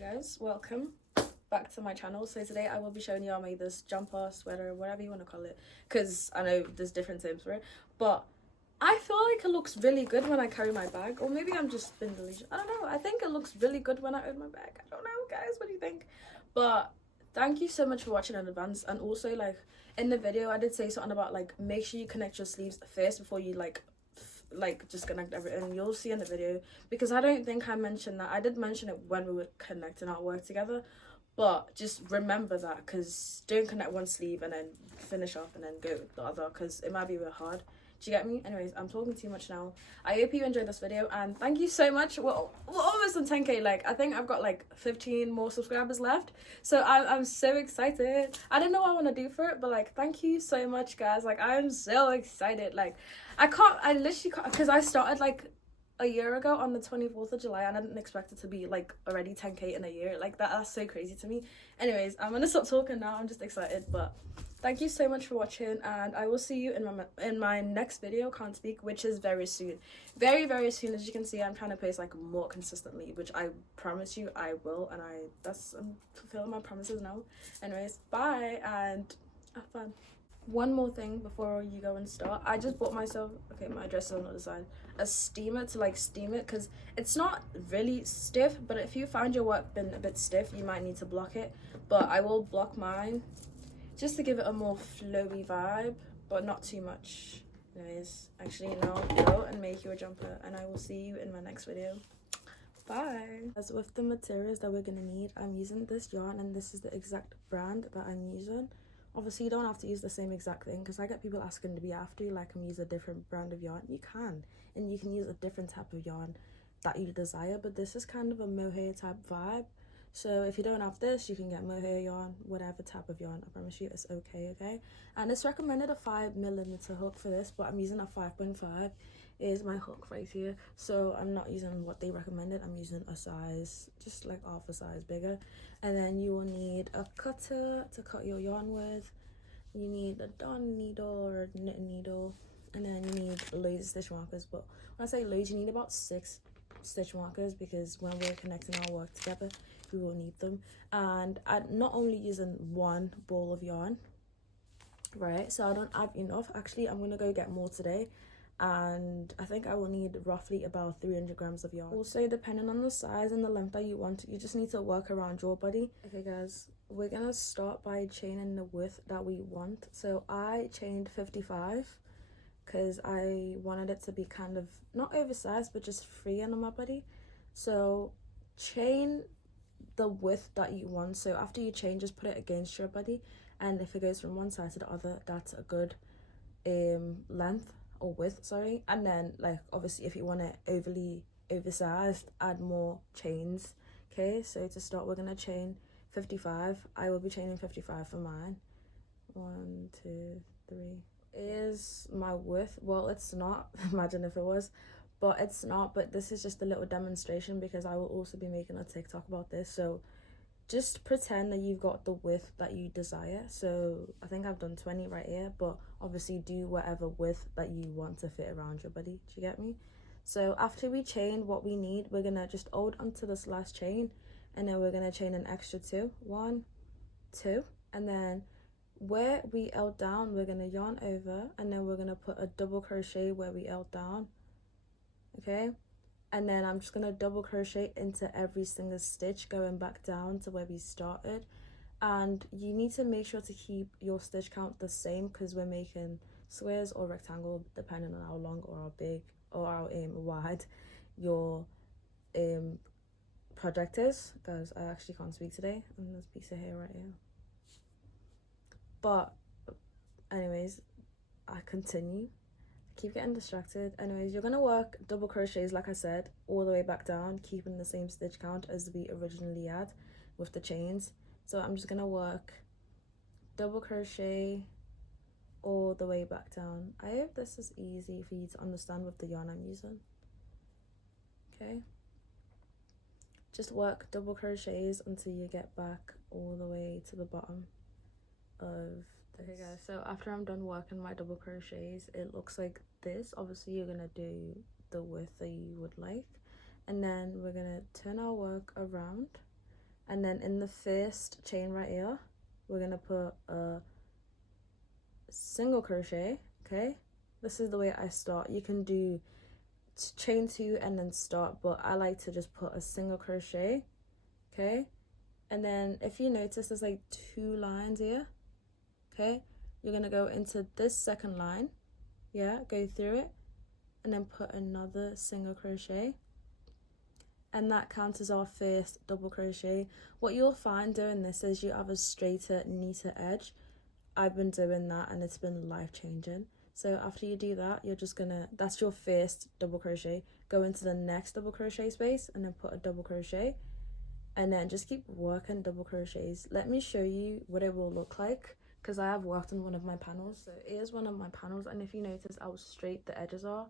Guys, welcome back to my channel. So today I will be showing you how I made this jumper, sweater, whatever you want to call it, because I know there's different terms for it, but I feel like it looks really good when I carry my bag, or maybe I'm just being delusional. I don't know. I think it looks really good when I own my bag. I don't know, guys, what do you think? But thank you so much for watching in advance. And also, like, in the video I did say something about like make sure you connect your sleeves first before you like just connect everything. You'll see in the video, because I don't think I mentioned that. I did mention it when we were connecting our work together, but just remember that, because don't connect one sleeve and then finish off and then go the other, because it might be a bit hard. Do you get me? Anyways, I'm talking too much now. I hope you enjoyed this video, and thank you so much. We're almost on 10k. Like, I think I've got like 15 more subscribers left, so I'm so excited. I don't know what I want to do for it, but like, thank you so much, guys. Like, I'm so excited. Like, I literally can't, because I started like a year ago on the 24th of July, and I didn't expect it to be like already 10k in a year. Like, that's so crazy to me. Anyways, I'm gonna stop talking now. I'm just excited. But thank you so much for watching, and I will see you in my next video, can't speak, which is very soon. Very, very soon. As you can see, I'm trying to post like more consistently, which I promise you I will, and I'm fulfilling my promises now. Anyways, bye and have fun. One more thing before you go and start. I just bought myself, okay, my dress is on the other side, a steamer to like steam it, because it's not really stiff, but if you find your work been a bit stiff, you might need to block it. But I will block mine just to give it a more flowy vibe, but not too much. Anyways, actually now go and make your jumper, and I will see you in my next video. Bye. As with the materials that we're gonna need, I'm using this yarn, and this is the exact brand that I'm using. Obviously you don't have to use the same exact thing, because I get people asking to be after you, like, I'm use a different brand of yarn. You can, and you can use a different type of yarn that you desire, but this is kind of a mohair type vibe. So if you don't have this, you can get mohair yarn, whatever type of yarn. I promise you it's okay. And it's recommended a 5mm hook for this, but I'm using a 5.5 is my hook right here. So I'm not using what they recommended. I'm using a size, just like half a size bigger. And then you will need a cutter to cut your yarn with. You need a darn needle or a knit needle, and then you need loads of stitch markers. But when I say loads, you need about 6 stitch markers, because when we're connecting our work together, we will need them. And I'm not only using one ball of yarn, right? So I don't have enough. Actually, I'm gonna go get more today, and I think I will need roughly about 300 grams of yarn. Also, depending on the size and the length that you want, you just need to work around your body. Okay guys, we're gonna start by chaining the width that we want. So I chained 55 because I wanted it to be kind of not oversized, but just free on my body. So chain the width that you want. So after you chain, just put it against your body, and if it goes from one side to the other, that's a good length or width, sorry. And then, like, obviously if you want it overly oversized, add more chains. Okay, so to start, we're gonna chain 55. I will be chaining 55 for mine. 1 2 3 is my width. Well, it's not. Imagine if it was, but it's not. But this is just a little demonstration, because I will also be making a TikTok about this. So just pretend that you've got the width that you desire. So I think I've done 20 right here, but obviously do whatever width that you want to fit around your body. Do you get me? So after we chain what we need, we're gonna just hold onto this last chain, and then we're gonna chain an extra 2. 1 2, and then where we held down, we're gonna yarn over, and then we're gonna put a double crochet where we held down. Okay, and then I'm just gonna double crochet into every single stitch going back down to where we started. And you need to make sure to keep your stitch count the same, because we're making squares or rectangle depending on how long or how big or how wide your project is. Guys, I actually can't speak today, and there's a piece of hair right here. But anyways, I continue. Keep getting distracted. Anyways, you're gonna work double crochets, like I said, all the way back down, keeping the same stitch count as we originally had with the chains. So I'm just gonna work double crochet all the way back down. I hope this is easy for you to understand with the yarn I'm using. Okay, just work double crochets until you get back all the way to the bottom of this. Okay guys, so after I'm done working my double crochets, it looks like this. Obviously you're gonna do the width that you would like, and then we're gonna turn our work around, And then in the first chain right here, we're gonna put a single crochet. Okay, this is the way I start. You can do chain 2 and then start, but I like to just put a single crochet. Okay, and then if you notice there's like 2 lines here. Okay, you're gonna go into this second line, yeah, go through it, and then put another single crochet, and that counts as our first double crochet. What you'll find doing this is you have a straighter, neater edge. I've been doing that and it's been life-changing. So after you do that, you're just gonna, that's your first double crochet, go into the next double crochet space and then put a double crochet, and then just keep working double crochets. Let me show you what it will look like, because I have worked on one of my panels. So here's one of my panels, and if you notice how straight the edges are,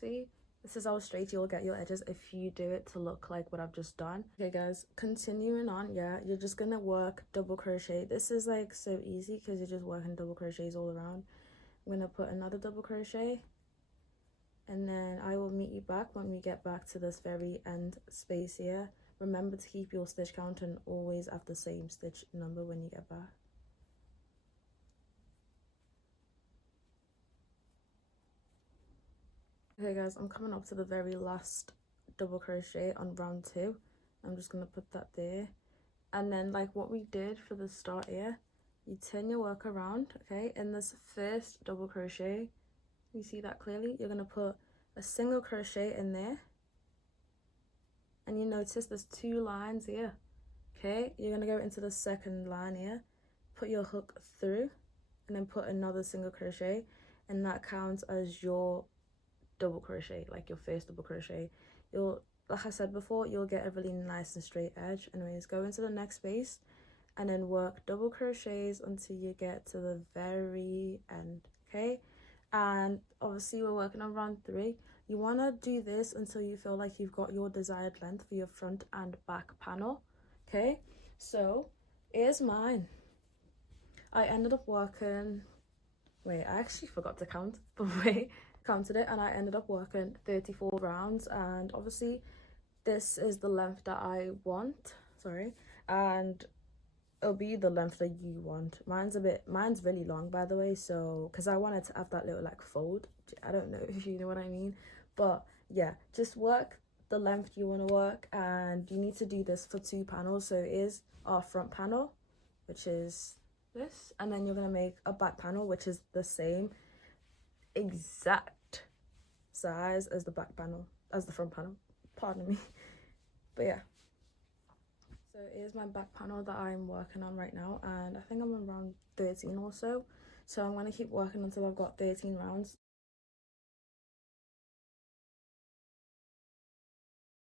see, this is how straight you'll get your edges if you do it to look like what I've just done. Okay guys, continuing on, yeah, you're just gonna work double crochet. This is like so easy because you're just working double crochets all around. I'm gonna put another double crochet, and then I will meet you back when we get back to this very end space here. Remember to keep your stitch count and always have the same stitch number when you get back. Okay guys, I'm coming up to the very last double crochet on round 2. I'm just gonna put that there, and then like what we did for the start here, you turn your work around. Okay, in this first double crochet, you see that clearly, you're gonna put a single crochet in there, and you notice there's 2 lines here. Okay, you're gonna go into the second line here, put your hook through, and then put another single crochet, and that counts as your double crochet, like your first double crochet. You'll, like I said before, you'll get a really nice and straight edge. Anyways, go into the next space and then work double crochets until you get to the very end. Okay, and obviously we're working on round 3. You want to do this until you feel like you've got your desired length for your front and back panel. Okay, so here's mine. I ended up working, wait, I actually forgot to count, but wait, counted it, and I ended up working 34 rounds, and obviously this is the length that I want, sorry, and it'll be the length that you want. Mine's really long, by the way, so because I wanted to have that little like fold. I don't know if you know what I mean, but yeah, just work the length you want to work, and you need to do this for 2 panels. So it is our front panel, which is this, and then you're gonna make a back panel, which is the same exact size as the back panel, as the front panel, pardon me. But yeah, so here's my back panel that I'm working on right now, and I think I'm around 13 or so, so I'm going to keep working until I've got 13 rounds.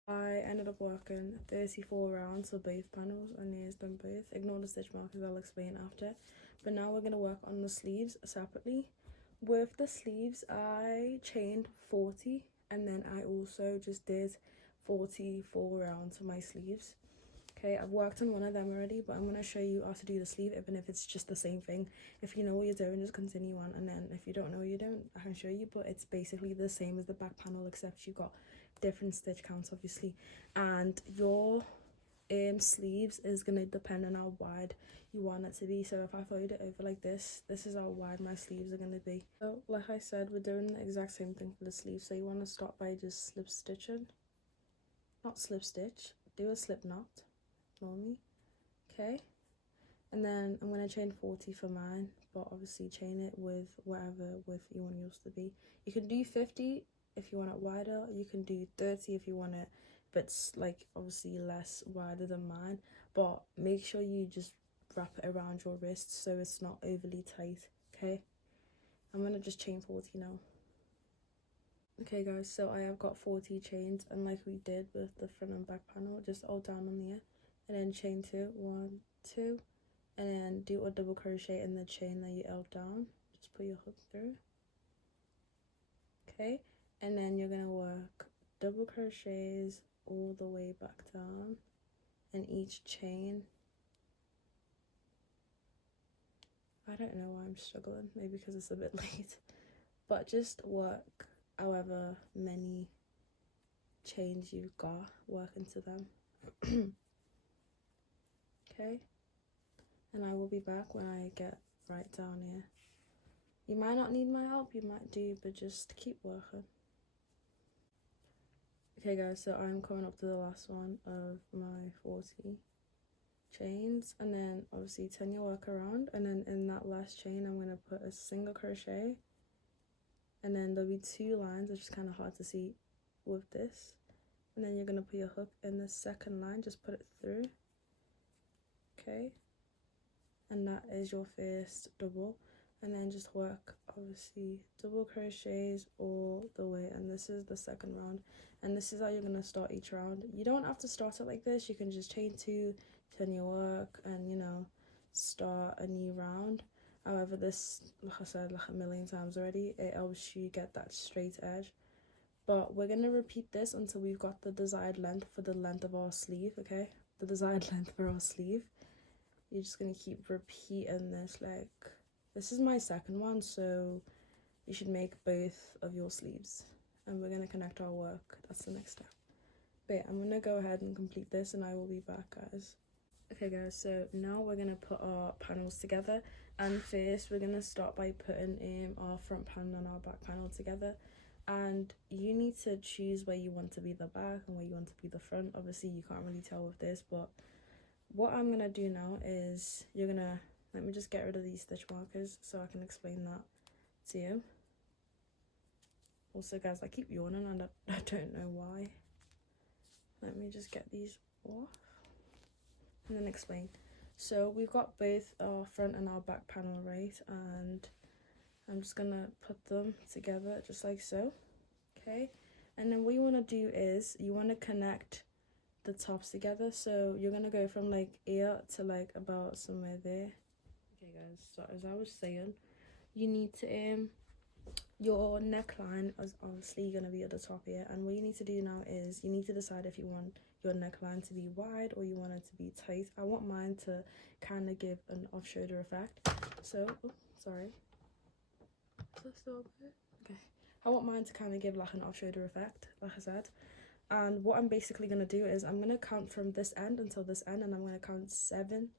I ended up working 34 rounds for both panels, and here's them both. Ignore the stitch markers, I'll explain after. But now we're going to work on the sleeves separately. With the sleeves, I chained 40, and then I also just did 44 rounds for my sleeves. Okay, I've worked on one of them already, but I'm going to show you how to do the sleeve, even if it's just the same thing. If you know what you're doing, just continue on, and then if you don't know what you're doing, I can show you, but it's basically the same as the back panel, except you've got different stitch counts, obviously, and your sleeves is going to depend on how wide you want it to be. So if I fold it over like this is how wide my sleeves are going to be. So like I said, we're doing the exact same thing for the sleeves. So you want to start by just slip stitching, not slip stitch, do a slip knot normally. Okay, and then I'm going to chain 40 for mine, but obviously chain it with whatever width you want yours to be. You can do 50 if you want it wider, you can do 30 if you want it, but it's like obviously less wider than mine, but make sure you just wrap it around your wrist so it's not overly tight. Okay, I'm gonna just chain 40 now. Okay guys, so I have got 40 chains, and like we did with the front and back panel, just all down on here, and then chain 2, 1, 2, and then do a double crochet in the chain that you held down. Just put your hook through. Okay, and then you're gonna work double crochets all the way back down in each chain. I don't know why I'm struggling, maybe because it's a bit late, but just work however many chains you've got, work into them. Okay, and I will be back when I get right down here. You might not need my help, you might do, but just keep working. Okay guys, so I'm coming up to the last one of my 40 chains, and then obviously turn your work around, and then in that last chain I'm going to put a single crochet, and then there'll be 2 lines, which is kind of hard to see with this, and then you're going to put your hook in the second line, just put it through. Okay, and that is your first double, and then just work obviously double crochets all the way, and this is the second round, and this is how you're going to start each round. You don't have to start it like this, you can just chain 2, turn your work, and you know, start a new round. However, this, like I said like a million times already, it helps you get that straight edge. But we're going to repeat this until we've got the desired length for the length of our sleeve. Okay, the desired length for our sleeve. You're just going to keep repeating this. Like, this is my second one, so you should make both of your sleeves, and we're going to connect our work. That's the next step. But yeah, I'm going to go ahead and complete this, and I will be back, guys. Okay guys, so now we're going to put our panels together, and first we're going to start by putting our front panel and our back panel together, and you need to choose where you want to be the back and where you want to be the front. Obviously you can't really tell with this, but what I'm going to do now is you're going to, let me just get rid of these stitch markers so I can explain that to you. Also guys, I keep yawning and I don't know why. Let me just get these off and then explain. So we've got both our front and our back panel, right? And I'm just gonna put them together just like so. Okay, and then what you want to do is you want to connect the tops together, so you're gonna go from like here to like about somewhere there. Okay guys, so as I was saying, you need to your neckline is obviously going to be at the top here, and what you need to do now is you need to decide if you want your neckline to be wide or you want it to be tight. I want mine to kind of give an off shoulder effect, so sorry, is that still okay? Okay, I want mine to kind of give like an off shoulder effect, like I said. And what I'm basically going to do is I'm going to count from this end until this end, and I'm going to count 7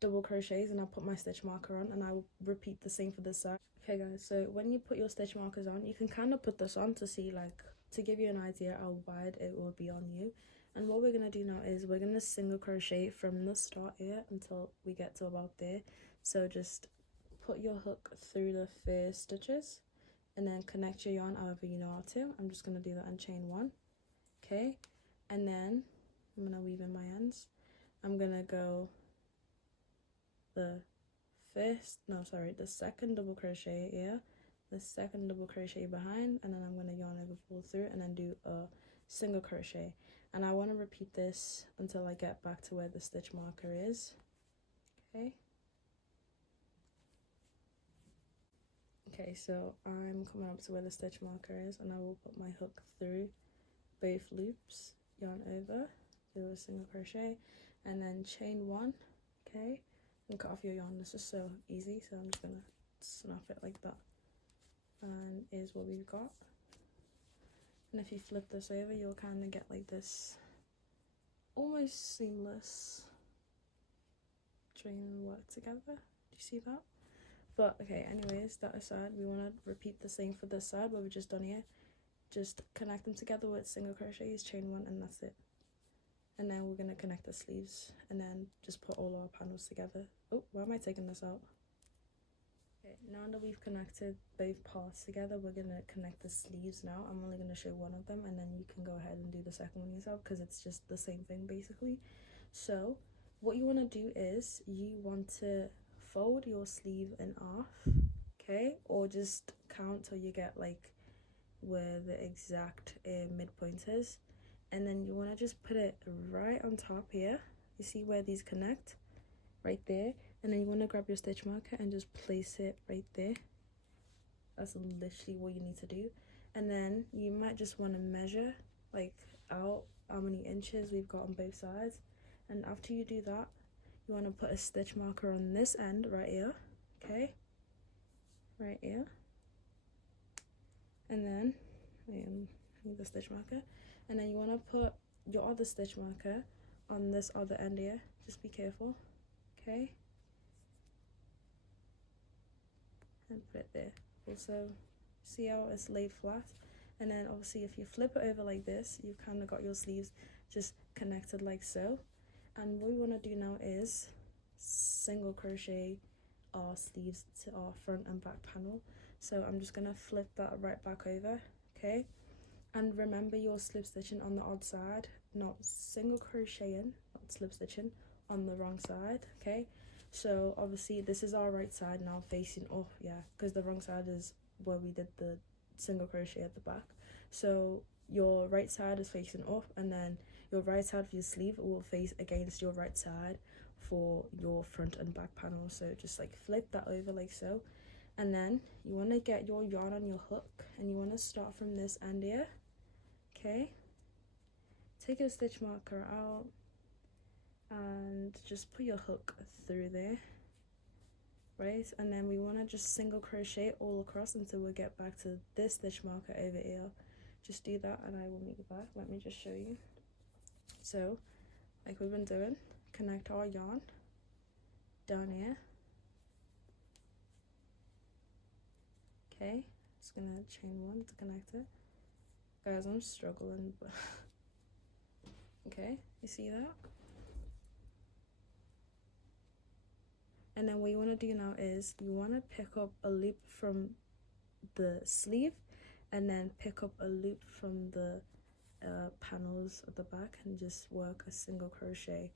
double crochets, and I'll put my stitch marker on, and I'll repeat the same for this side. Okay guys, so when you put your stitch markers on, you can kind of put this on to see, like, to give you an idea how wide it will be on you. And what we're going to do now is we're going to single crochet from the start here until we get to about there. So just put your hook through the first stitches and then connect your yarn however you know how to. I'm just going to do that and chain 1. Okay, and then I'm going to weave in my ends. I'm going to go the second double crochet here, the second double crochet behind, and then I'm going to yarn over, pull through, and then do a single crochet. And I want to repeat this until I get back to where the stitch marker is. Okay, so I'm coming up to where the stitch marker is, and I will put my hook through both loops, yarn over, do a single crochet, and then chain 1. Okay, and cut off your yarn. This is so easy, so I'm just gonna snap it like that, and is what we've got. And if you flip this over, you'll kind of get like this almost seamless chain and work together. Do you see that? But okay, anyways, that aside, we want to repeat the same for this side what we've just done here. Just connect them together with single crochets, chain 1, and that's it. And then we're going to connect the sleeves and then just put all our panels together. Oh, why am I taking this out? Okay, now that we've connected both parts together, we're going to connect the sleeves now. I'm only going to show one of them, and then you can go ahead and do the second one yourself because it's just the same thing basically. So what you want to do is you want to fold your sleeve in half, okay, or just count till you get like where the exact midpoint is, and then you want to just put it right on top here. You see where these connect? Right there. And then you want to grab your stitch marker and just place it right there. That's literally what you need to do. And then you might just want to measure like out how many inches we've got on both sides, and after you do that, you want to put a stitch marker on this end right here, okay, right here, and then need the stitch marker, and then you want to put your other stitch marker on this other end here. Just be careful, okay? And put it there. Also, see how it's laid flat? And then obviously if you flip it over like this, you've kind of got your sleeves just connected like so. And what we want to do now is single crochet our sleeves to our front and back panel. So I'm just going to flip that right back over, okay? And remember your slip stitching on the odd side, not single crocheting, not slip stitching on the wrong side, okay? So obviously this is our right side now facing up, yeah, because the wrong side is where we did the single crochet at the back. So your right side is facing up, and then your right side of your sleeve will face against your right side for your front and back panel. So just like flip that over like so, and then you want to get your yarn on your hook, and you want to start from this end here, okay? Take your stitch marker out and just put your hook through there, right? And then we want to just single crochet all across until we get back to this stitch marker over here. Just do that and I will meet you back. Let me just show you. So like we've been doing, connect our yarn down here, okay? Just gonna chain one to connect it. Guys, I'm struggling, but okay, you see that? And then what you want to do now is you want to pick up a loop from the sleeve and then pick up a loop from the panels at the back and just work a single crochet.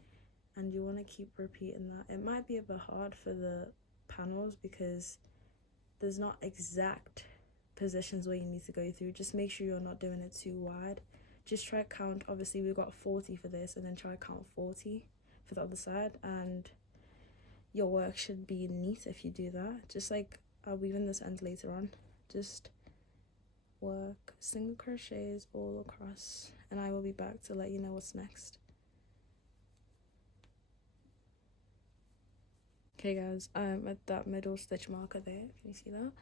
And you want to keep repeating that. It might be a bit hard for the panels because there's not exact positions where you need to go through. Just make sure you're not doing it too wide. Just try to count, obviously we've got 40 for this, and then try to count 40 for the other side, and your work should be neat if you do that. Just like I'll weave in this end later on. Just work single crochets all across, and I will be back to let you know what's next. Okay guys, I'm at that middle stitch marker there, can you see that?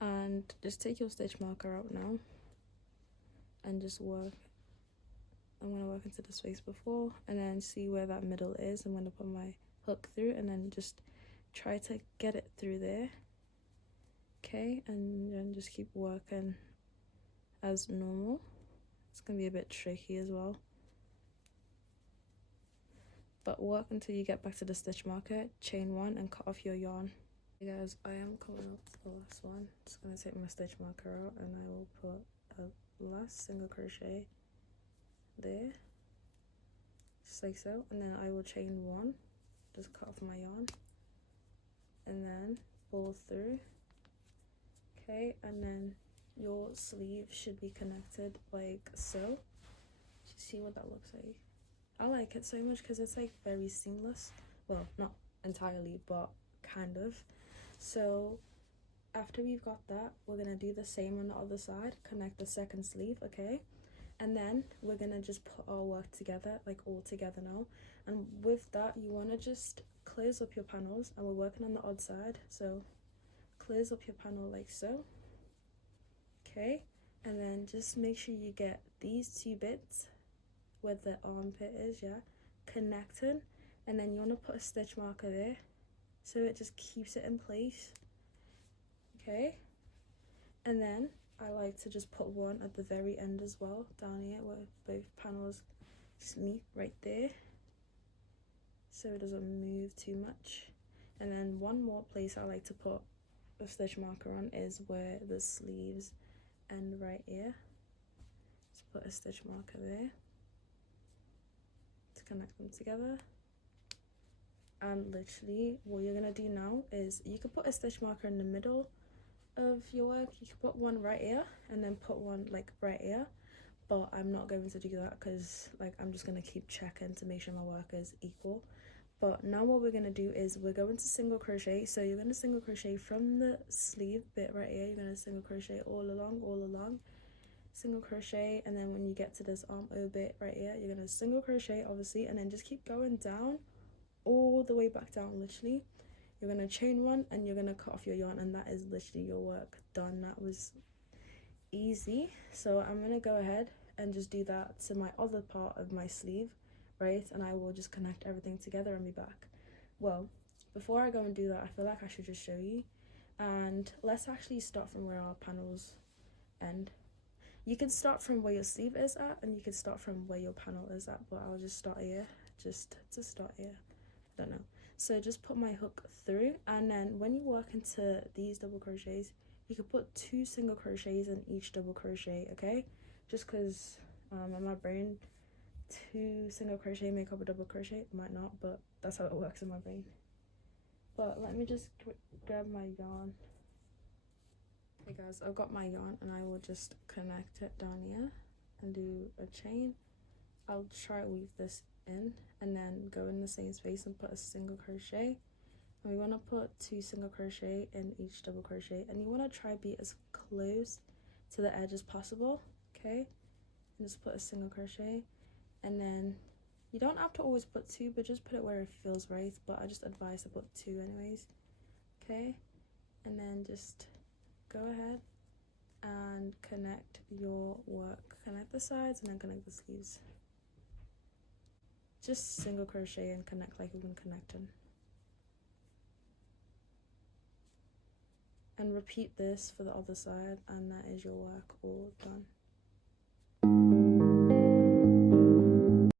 And just take your stitch marker out now and just work. I'm going to work into the space before and then see where that middle is. I'm going to put my hook through and then just try to get it through there, okay? And then just keep working as normal. It's going to be a bit tricky as well, but work until you get back to the stitch marker, chain one and cut off your yarn. Okay guys, I am coming up to the last one. Just going to take my stitch marker out and I will put a last single crochet there, just like so, and then I will chain one, just cut off my yarn and then pull through, okay? And then your sleeve should be connected like so. Just see what that looks like. I like it so much because it's like very seamless. Well, not entirely, but kind of. So after we've got that, we're gonna do the same on the other side, connect the second sleeve, okay? And then we're gonna just put our work together, like all together now. And with that, you wanna just close up your panels, and we're working on the odd side, so close up your panel like so, okay? And then just make sure you get these two bits where the armpit is, yeah, connected, and then you want to put a stitch marker there so it just keeps it in place, okay? And then I like to just put one at the very end as well, down here where both panels just meet right there, so it doesn't move too much. And then one more place I like to put a stitch marker on is where the sleeves end right here. Just put a stitch marker there to connect them together. And literally what you're gonna do now is you could put a stitch marker in the middle of your work. You could put one right here and then put one like right here, but I'm not going to do that because like I'm just gonna keep checking to make sure my work is equal. But now what we're gonna do is we're going to single crochet. So you're gonna single crochet from the sleeve bit right here. You're gonna single crochet all along, single crochet, and then when you get to this arm O bit right here, you're gonna single crochet obviously, and then just keep going down all the way back down. Literally you're gonna chain one and you're gonna cut off your yarn, and that is literally your work done. That was easy. So I'm gonna go ahead and just do that to my other part of my sleeve right? And I will just connect everything together and be back. Well, before I go and do that, I feel like I should just show you. And let's actually start from where our panels end. You can start from where your sleeve is at, and you can start from where your panel is at, but I'll just start here, just to start here. I don't know. So just put my hook through, and then when you work into these double crochets, you can put 2 single crochets in each double crochet, okay? Just because in my brain, 2 single crochet make up a double crochet. It might not, but that's how it works in my brain. But let me just grab my yarn. Okay guys, I've got my yarn, and I will just connect it down here and do a chain. I'll try to weave this in and then go in the same space and put a single crochet. And we want to put 2 single crochet in each double crochet, and you want to try be as close to the edge as possible, okay? And just put a single crochet, and then you don't have to always put 2, but just put it where it feels right, but I just advise to put 2 anyways, okay? And then just go ahead and connect your work, connect the sides and then connect the sleeves. Just single crochet and connect like we've been connecting. And repeat this for the other side, and that is your work all done.